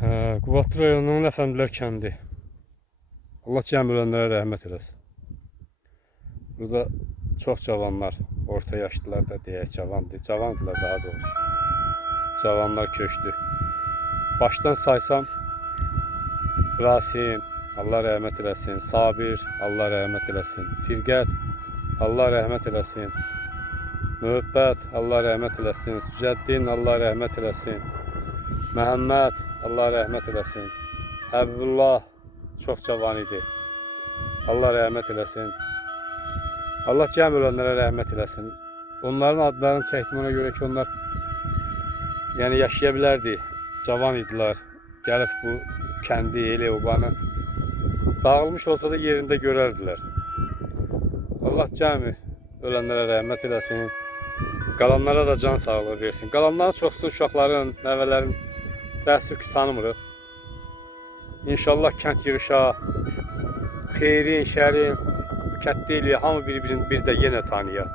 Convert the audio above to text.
Qubadlı rayonunun Əfəndilər kəndi. Allah cəm ölənlərə rəhmət eləsin. Burada çox cavanlar, orta yaşlılar da deyək, cavandılar daha doğrusu. Cavanlar köçdü. Başdan saysam, Rasim, Allah rəhmət eləsin. Sabir, Allah rəhmət eləsin. Firqət, Allah rəhmət eləsin. Mühəbbət, Allah rəhmət eləsin. Sücəddin, Allah rəhmət eləsin. Məhəmməd, Allah rəhmət eləsin. Həbibullah çox cavan idi. Allah rəhmət eləsin. Allah cəm ölənlərə rəhmət eləsin. Onların adlarını çəkdim ona görə ki, onlar yəni yaşaya bilərdi. Cavan idilər. Gəlib bu kəndi, eli, obanı dağılmış olsa da yerində görərdilər. Allah cəmi ölənlərə rəhmət eləsin. Qalanlara da can sağlığı versin. Qalanların çoxsu uşaqların, nəvələrin təəssüf ki, tanımırıq. İnşallah kənd yığışa, xeyrin, şərin, kənd deyil, hamı bir-birini bir də yenə tanıyar.